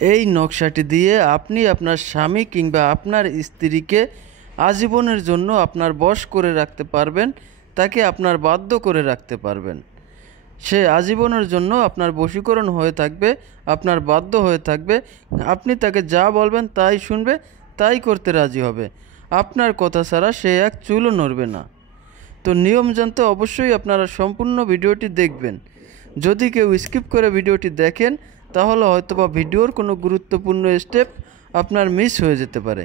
এই নকশাটি দিয়ে আপনি আপনার স্বামী কিংবা আপনার স্ত্রীকে আজীবনের জন্য আপনার বশ করে রাখতে পারবেন, তাকে আপনার বাধ্য করে রাখতে পারবেন। সে আজীবনের জন্য আপনার বশীকরণ হয়ে থাকবে, আপনার বাধ্য হয়ে থাকবে। আপনি তাকে যা বলবেন তাই শুনবে, তাই করতে রাজি হবে। আপনার কথা ছাড়া সে এক চুলও নড়বে না। তো নিয়ম জানতে অবশ্যই আপনারা সম্পূর্ণ ভিডিওটি দেখবেন। যদি কেউ স্কিপ করে ভিডিওটি দেখেন তাহলে হয়তোবা ভিডিওর কোনো গুরুত্বপূর্ণ স্টেপ আপনার মিস হয়ে যেতে পারে।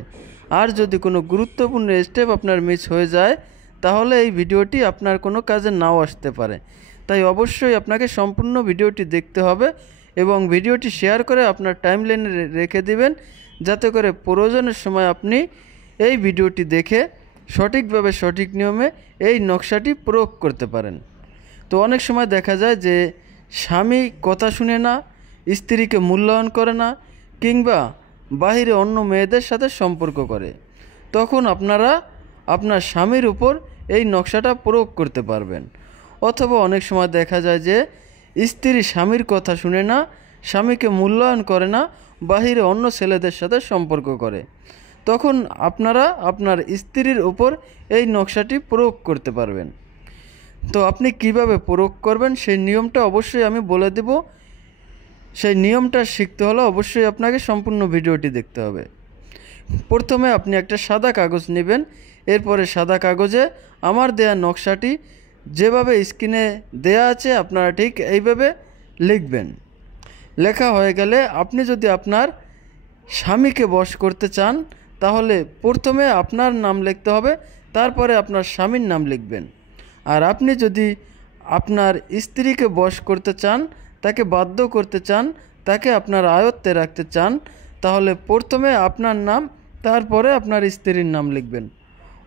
আর যদি কোনো গুরুত্বপূর্ণ স্টেপ আপনার মিস হয়ে যায় তাহলে এই ভিডিওটি আপনার কোনো কাজে নাও আসতে পারে। তাই অবশ্যই আপনাকে সম্পূর্ণ ভিডিওটি দেখতে হবে এবং ভিডিওটি শেয়ার করে আপনার টাইমলাইনে রেখে দিবেন, যাতে করে প্রয়োজনের সময় আপনি এই ভিডিওটি দেখে সঠিকভাবে সঠিক নিয়মে এই নকশাটি প্রয়োগ করতে পারেন। তো অনেক সময় দেখা যায় যে স্বামী কথা শুনে না, স্ত্রীকে মূল্যায়ন করে না, কিংবা বাহিরে অন্য মেয়েদের সাথে সম্পর্ক করে। তখন আপনারা আপনার স্বামীর উপর এই নকশাটা প্রয়োগ করতে পারবেন। অথবা অনেক সময় দেখা যায় যে স্ত্রী স্বামীর কথা শুনে না, স্বামীকে মূল্যায়ন করে না, বাহিরে অন্য ছেলেদের সাথে সম্পর্ক করে। তখন আপনারা আপনার স্ত্রীর উপর এই নকশাটি প্রয়োগ করতে পারবেন। তো আপনি কিভাবে প্রয়োগ করবেন সেই নিয়মটা অবশ্যই আমি বলে দেব। সেই নিয়মটা শিখতে হলে অবশ্যই আপনাকে সম্পূর্ণ ভিডিওটি দেখতে হবে। প্রথমে আপনি একটা সাদা কাগজ নেবেন। এরপরে সাদা কাগজে আমার দেয়া নকশাটি যেভাবে স্ক্রিনে দেয়া আছে আপনারা ঠিক এইভাবে লিখবেন। লেখা হয়ে গেলে আপনি যদি আপনার স্বামীকে বশ করতে চান তাহলে প্রথমে আপনার নাম লিখতে হবে, তারপরে আপনার স্বামীর নাম লিখবেন। আর আপনি যদি আপনার স্ত্রীকে বশ করতে চান, তাকে বাধ্য করতে চান, তাকে আপনার আয়ত্তে রাখতে চান, তাহলে প্রথমে আপনার নাম, তারপরে আপনার স্ত্রীর নাম লিখবেন।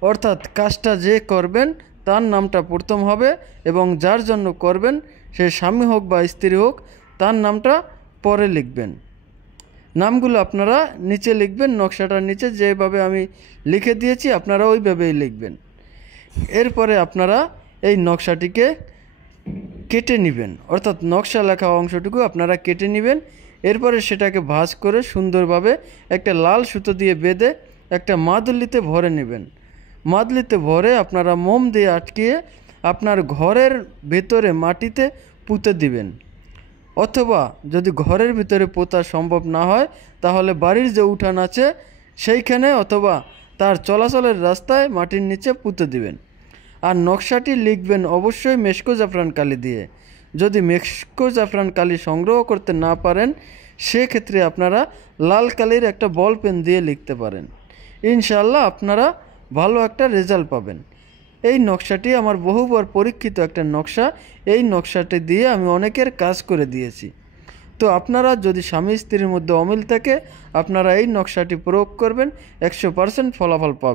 অর্থাৎ কাজটা যে করবেন তার নামটা প্রথম হবে এবং যার জন্য করবেন, সে স্বামী হোক বা স্ত্রী হোক, তার নামটা পরে লিখবেন। নামগুলো আপনারা নিচে লিখবেন, নকশাটার নিচে যেভাবে আমি লিখে দিয়েছি আপনারা ওইভাবেই লিখবেন। এরপরে আপনারা এই নকশাটিকে কেটে নেবেন, অর্থাৎ নকশা লেখা অংশটুকু আপনারা কেটে নেবেন। এরপরে সেটাকে ভাঁজ করে সুন্দরভাবে একটা লাল সুতো দিয়ে বেঁধে একটা মাদুলিতে ভরে নেবেন। মাদুলিতে ভরে আপনারা মোম দিয়ে আটকিয়ে আপনার ঘরের ভেতরে মাটিতে পুঁতে দিবেন। অথবা যদি ঘরের ভিতরে পোতা সম্ভব না হয় তাহলে বাড়ির যে উঠান আছে সেইখানে অথবা তার চলাচলের রাস্তায় মাটির নিচে পুঁতে দিবেন। আর নকশাটি লিখবেন অবশ্যই মেশকো জাফরান কালি দিয়ে। যদি মেশকো জাফরান কালি সংগ্রহ করতে না পারেন সেক্ষেত্রে আপনারা লাল কালির একটা বল পেন দিয়ে লিখতে পারেন। ইনশাআল্লাহ আপনারা ভালো একটা রেজাল্ট পাবেন। এই নকশাটি আমার বহুবার পরীক্ষিত একটা নকশা। এই নকশাটি দিয়ে আমি অনেকের কাজ করে দিয়েছি। তো আপনারা যদি স্বামী স্ত্রীর মধ্যে অমিল থাকে আপনারা এই নকশাটি প্রয়োগ করবেন, 100% ফলাফল পাবেন।